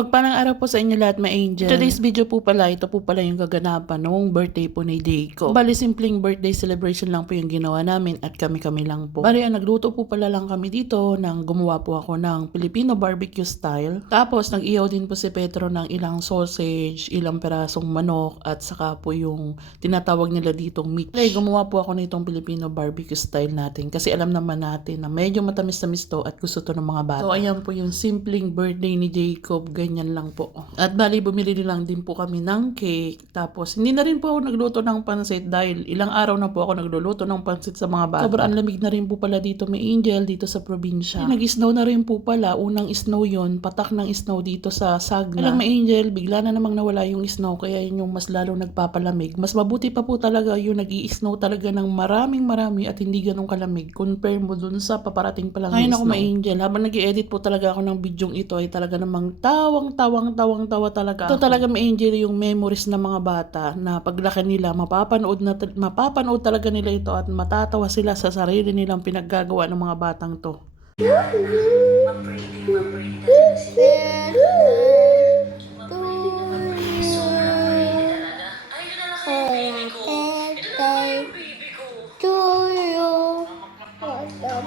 Pagpalang araw po sa inyo lahat, my angel. Today's video po pala, ito po pala yung gaganapan noong birthday po ni Jacob. Bali, simpleng birthday celebration lang po yung ginawa namin at kami-kami lang po. Bali, nagluto po pala lang kami dito nang gumawa po ako ng Filipino barbecue style. Tapos, nag-ihaw din po si Petro ng ilang sausage, ilang perasong manok at saka po yung tinatawag nila ditong meat. Bali, gumawa po ako nitong Filipino barbecue style natin kasi alam naman natin na medyo matamis-tamis to at gusto to ng mga bata. So, ayan po yung simpleng birthday ni Jacob. Ganyan lang po. At bali, bumili lang din po kami ng cake. Tapos, hindi na rin po ako nagluto ng pansit dahil ilang araw na po ako nagluluto ng pansit sa mga bata. Sobrang lamig na rin po pala dito, may angel, dito sa probinsya. Nag-snow na rin po pala. Unang snow yon, patak ng snow dito sa Sagna. Alang may angel, bigla na namang nawala yung snow, kaya yun yung mas lalong nagpapalamig. Mas mabuti pa po talaga yung nag-i-snow talaga ng marami at hindi ganun kalamig. Compare mo dun sa paparating pa lang. Ayun ako, may angel. Habang nag-i-edit po talaga ako ng bidyong ito, ay talaga namang tawang-tawa talaga. Ito talaga, may angel, yung memories ng mga bata na paglaki nila, mapapanood talaga nila ito at matatawa sila sa sarili nilang pinaggagawa ng mga batang to.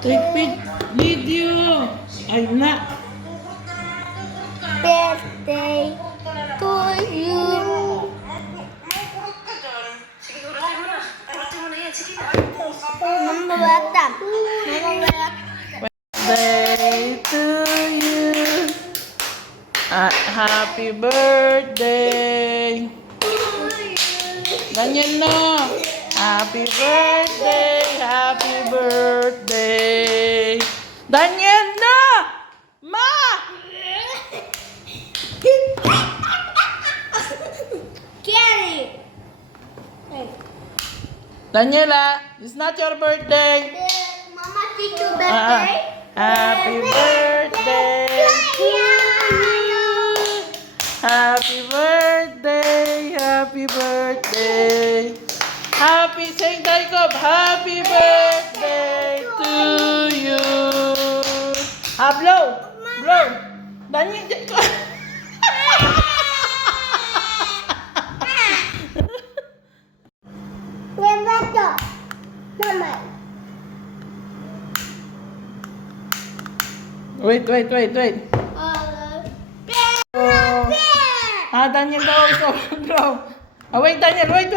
Take video! Ay na! Birthday to you. Mama bata. Birthday to you. Happy birthday. Daniel no. Happy birthday. Happy birthday. Daniel no. Ma. Kelly. Daniela, it's not your birthday. Mama, did you birthday? Happy birthday to you. Happy birthday. Happy birthday. Happy Saint Jacob. Happy birthday to you. Blow. Blow. Daniel Jacob. Mama. Wait. Daniel daw. So, blow. Wait, Daniel. Wait.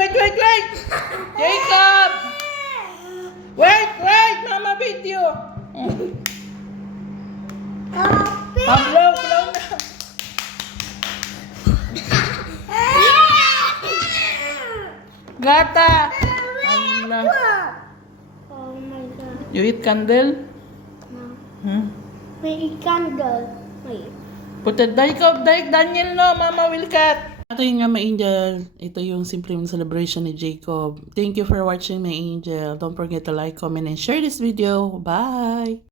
Jacob. Wait. Mama video. Blow na. Gata. Allah. Oh my God. You eat candle? No. May candle. Wait. Put it, Daniel no, Mama will cut. Ito yun nga, my angel. Ito yung simple celebration ni Jacob. Thank you for watching, my angel. Don't forget to like, comment, and share this video. Bye!